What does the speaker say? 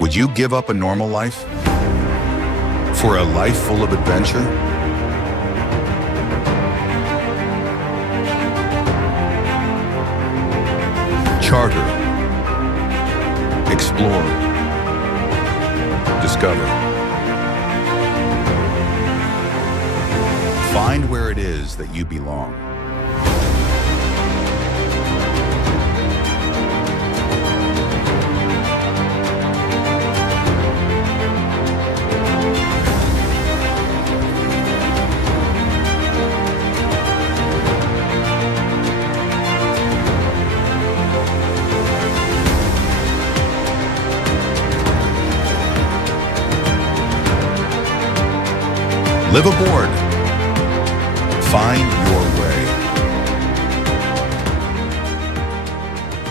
Would you give up a normal life for a life full of adventure? Charter, explore, discover. Find where it is that you belong. Live aboard. Find your way.